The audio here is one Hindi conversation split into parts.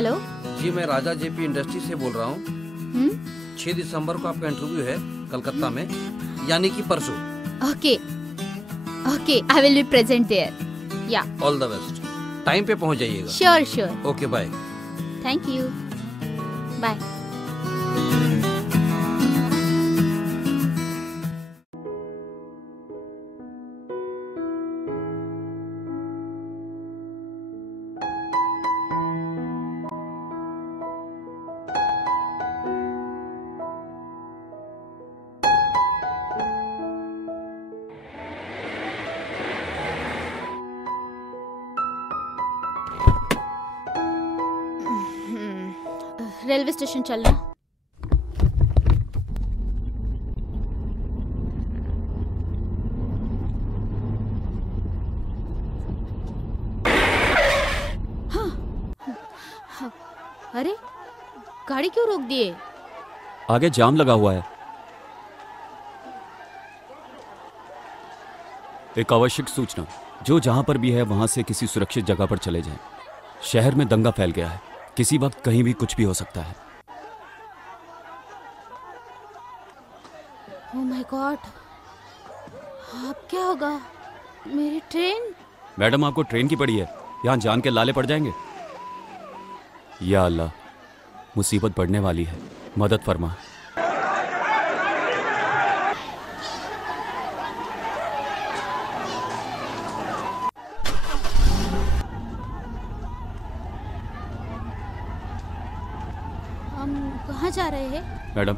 हेलो जी, मैं राजा जेपी इंडस्ट्री से बोल रहा हूँ। 6 दिसंबर को आपका इंटरव्यू है कलकत्ता में, यानी कि परसों। Okay okay, I will be present there. या ऑल द बेस्ट। टाइम पे पहुँच जाइएगा। Sure sure. Okay, bye. Thank you, bye. Railway station चलना। अरे गाड़ी क्यों रोक दिए? आगे जाम लगा हुआ है। एक आवश्यक सूचना, जो जहां पर भी है वहां से किसी सुरक्षित जगह पर चले जाएं। शहर में दंगा फैल गया है, किसी वक्त कहीं भी कुछ भी हो सकता है। ओह माय गॉड, अब क्या होगा? मेरी ट्रेन? मैडम, आपको ट्रेन की पड़ी है, यहाँ जान के लाले पड़ जाएंगे। या अल्लाह, मुसीबत बढ़ने वाली है, मदद फरमा। हम कहाँ जा रहे हैं? मैडम,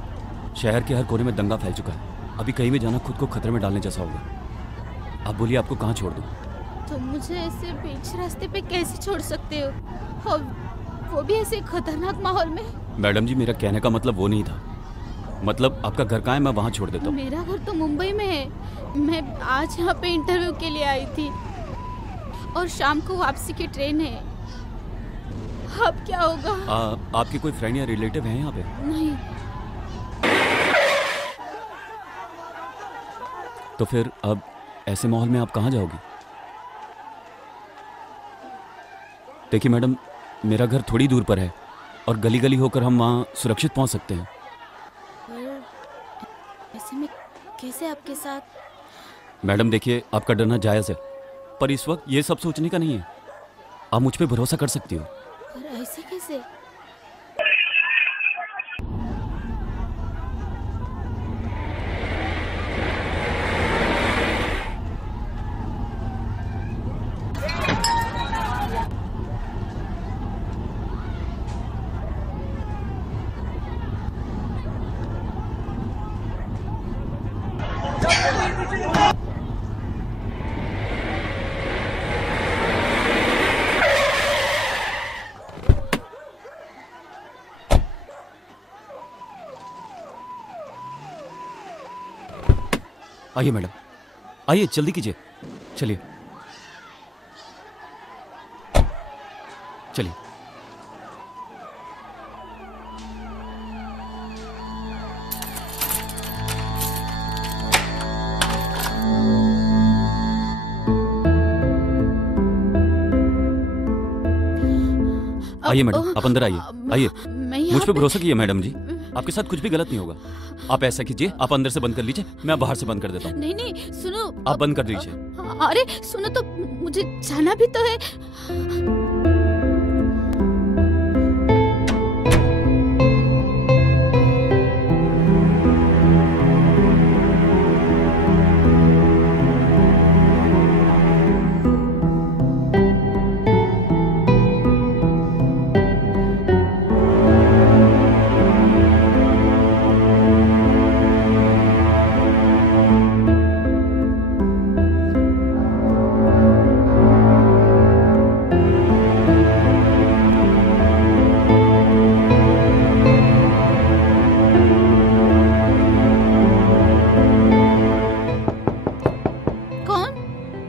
शहर के हर कोने में दंगा फैल चुका है। अभी कहीं भी जाना खुद को खतरे में डालने जैसा होगा। आप बोलिए, आपको कहाँ छोड़ दूँ? तो मुझे ऐसे बीच रास्ते पे कैसे छोड़ सकते हो, और वो भी ऐसे खतरनाक माहौल में? मैडम जी, मेरा कहने का मतलब वो नहीं था। मतलब आपका घर कहाँ है, मैं वहाँ छोड़ देता हूँ। मेरा घर तो मुंबई में है। मैं आज यहाँ पे इंटरव्यू के लिए आई थी और शाम को वापसी की ट्रेन है। अब क्या होगा? आपके कोई फ्रेंड या रिलेटिव हैं यहाँ पे? नहीं। तो फिर अब ऐसे माहौल में आप कहाँ जाओगी? देखिए मैडम, मेरा घर थोड़ी दूर पर है और गली गली होकर हम वहाँ सुरक्षित पहुँच सकते हैं। ऐसे में कैसे आपके साथ? मैडम देखिए, आपका डरना जायज़ है, पर इस वक्त ये सब सोचने का नहीं है। आप मुझ पे भरोसा कर सकती हो। पर ऐसे कैसे? आइए मैडम, आइए, जल्दी कीजिए। चलिए चलिए। आइए मैडम, आप अंदर आइए। आइए, मुझ पे भरोसा कीजिए मैडम जी, आपके साथ कुछ भी गलत नहीं होगा। आप ऐसा कीजिए, आप अंदर से बंद कर लीजिए, मैं बाहर से बंद कर देता हूँ। नहीं नहीं, सुनो। आप बंद कर दीजिए। अरे सुनो तो, मुझे जाना भी तो है।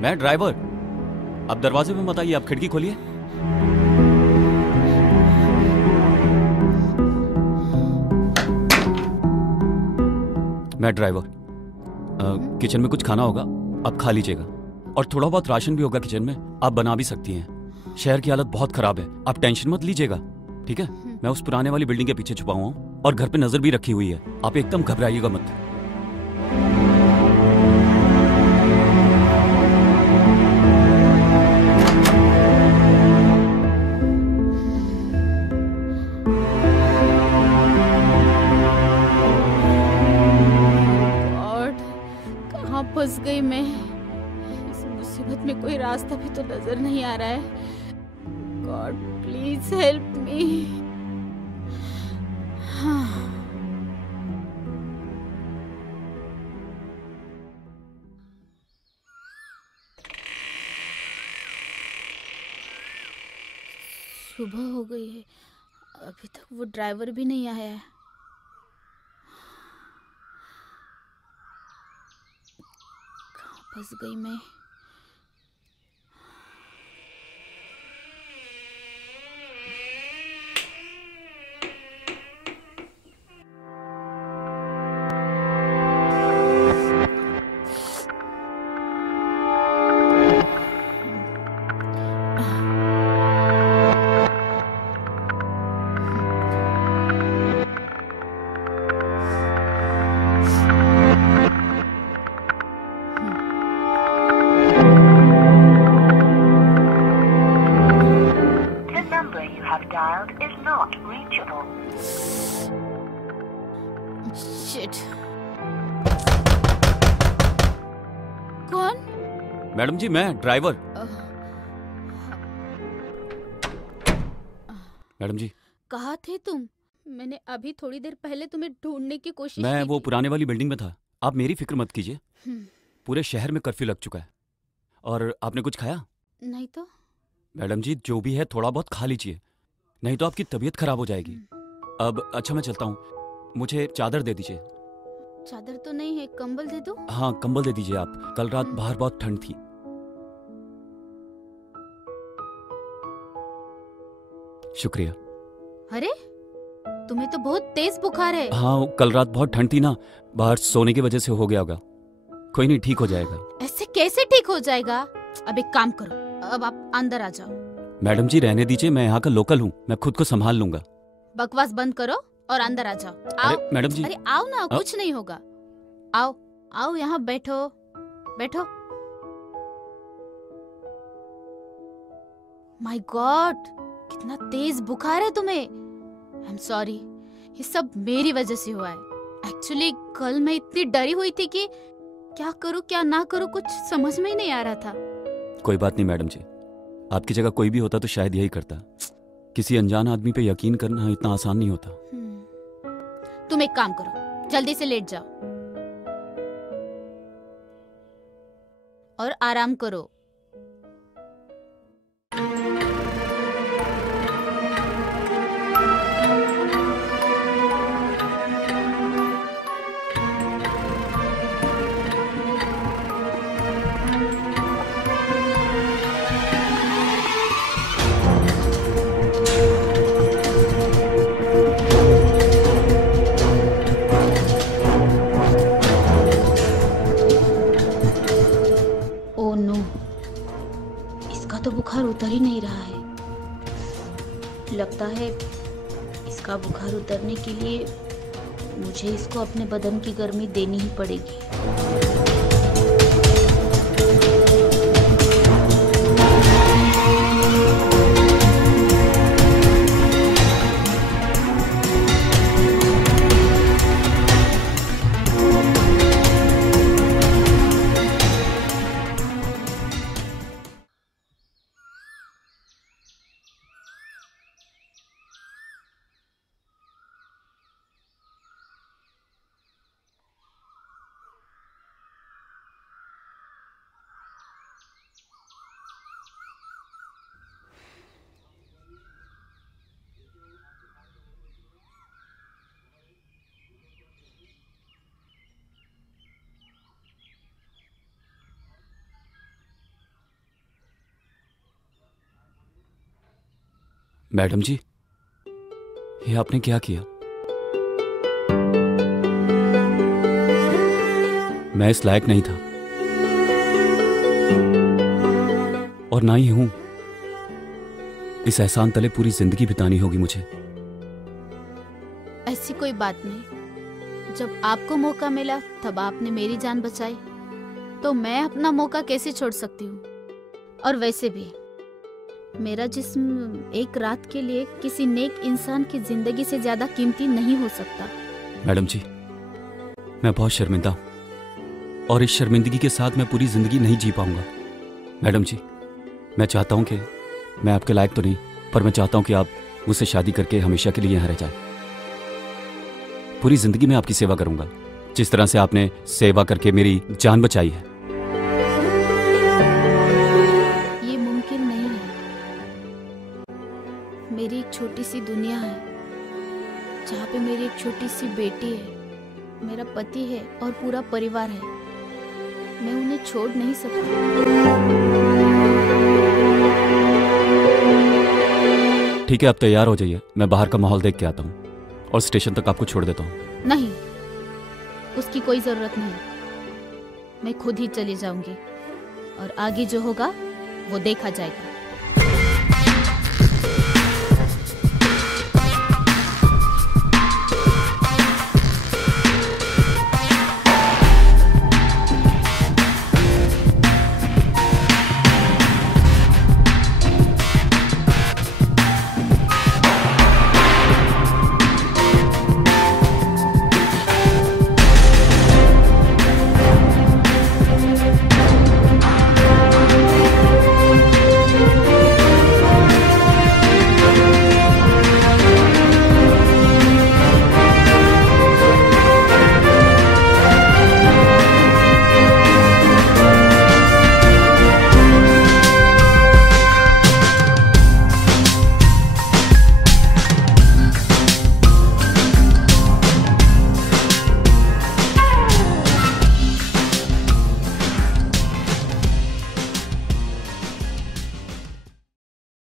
मैं ड्राइवर। आप दरवाजे में मत आइए, आप खिड़की खोलिए। मैं ड्राइवर। किचन में कुछ खाना होगा, आप खा लीजिएगा, और थोड़ा बहुत राशन भी होगा किचन में, आप बना भी सकती हैं। शहर की हालत बहुत खराब है, आप टेंशन मत लीजिएगा। ठीक है? मैं उस पुराने वाली बिल्डिंग के पीछे छुपा हुआ हूँ और घर पे नजर भी रखी हुई है। आप एकदम घबराइएगा मत। कहाँ फंस गई मैं? इस मुसीबत में कोई रास्ता भी तो नजर नहीं आ रहा है। God, please help me. सुबह हो गई है, अभी तक वो ड्राइवर भी नहीं आया है। कहाँ फंस गई मैं? मैडम जी, मैं ड्राइवर। मैडम जी, कहाँ थे तुम? मैंने अभी थोड़ी देर पहले तुम्हें ढूंढने की कोशिश मैं की वो थी। पुराने वाली बिल्डिंग में था। आप मेरी फिक्र मत कीजिए। पूरे शहर में कर्फ्यू लग चुका है। और आपने कुछ खाया? नहीं तो। मैडम जी, जो भी है थोड़ा बहुत खा लीजिए, नहीं तो आपकी तबीयत खराब हो जाएगी। अब अच्छा, मैं चलता हूँ। मुझे चादर दे दीजिए। चादर तो नहीं है, कंबल दे दो। हाँ, कंबल दे दीजिए आप। कल रात बाहर बहुत ठंड थी। शुक्रिया। अरे, तुम्हें तो बहुत तेज बुखार है। हाँ, कल रात बहुत ठंड थी ना, बाहर सोने की वजह से हो गया होगा। कोई नहीं, ठीक हो जाएगा। ऐसे कैसे ठीक हो जाएगा? अब एक काम करो, अब आप अंदर आ जाओ। मैडम जी, रहने दीजिए, मैं यहाँ का लोकल हूँ, मैं खुद को संभाल लूंगा। बकवास बंद करो और अंदर आ जाओ। आओ। अरे मैडम जी, अरे आओ ना, कुछ नहीं होगा। आओ आओ, यहाँ बैठो बैठो। माय गॉड, कितना तेज बुखार है तुम्हें। आई एम सॉरी, ये सब मेरी वजह से हुआ है। एक्चुअली कल मैं इतनी डरी हुई थी कि क्या करूँ क्या ना करूँ, कुछ समझ में ही नहीं आ रहा था। कोई बात नहीं मैडम जी, आपकी जगह कोई भी होता तो शायद यही करता। किसी अनजान आदमी पे यकीन करना इतना आसान नहीं होता। तुम एक काम करो, जल्दी से लेट जाओ और आराम करो। तो बुखार उतर ही नहीं रहा है। लगता है इसका बुखार उतरने के लिए मुझे इसको अपने बदन की गर्मी देनी ही पड़ेगी। मैडम जी, ये आपने क्या किया? मैं इस लायक नहीं था और ना ही हूं। इस एहसान तले पूरी जिंदगी बितानी होगी मुझे। ऐसी कोई बात नहीं, जब आपको मौका मिला तब आपने मेरी जान बचाई, तो मैं अपना मौका कैसे छोड़ सकती हूँ। और वैसे भी मेरा जिस्म एक रात के लिए किसी नेक इंसान की जिंदगी से ज्यादा कीमती नहीं हो सकता। मैडम जी, मैं बहुत शर्मिंदा हूँ और इस शर्मिंदगी के साथ मैं पूरी जिंदगी नहीं जी पाऊंगा। मैडम जी, मैं चाहता हूँ कि मैं आपके लायक तो नहीं, पर मैं चाहता हूँ कि आप मुझसे शादी करके हमेशा के लिए यहाँ रह जाएं। पूरी जिंदगी मैं आपकी सेवा करूंगा, जिस तरह से आपने सेवा करके मेरी जान बचाई है। ये मुमकिन नहीं है। मेरी एक छोटी सी दुनिया है जहाँ पे मेरी एक छोटी सी बेटी है, मेरा पति है और पूरा परिवार है। मैं उन्हें छोड़ नहीं सकती। ठीक है, आप तैयार हो जाइए, मैं बाहर का माहौल देख के आता हूँ और स्टेशन तक आपको छोड़ देता हूँ। नहीं, उसकी कोई जरूरत नहीं, मैं खुद ही चली जाऊंगी और आगे जो होगा वो देखा जाएगा।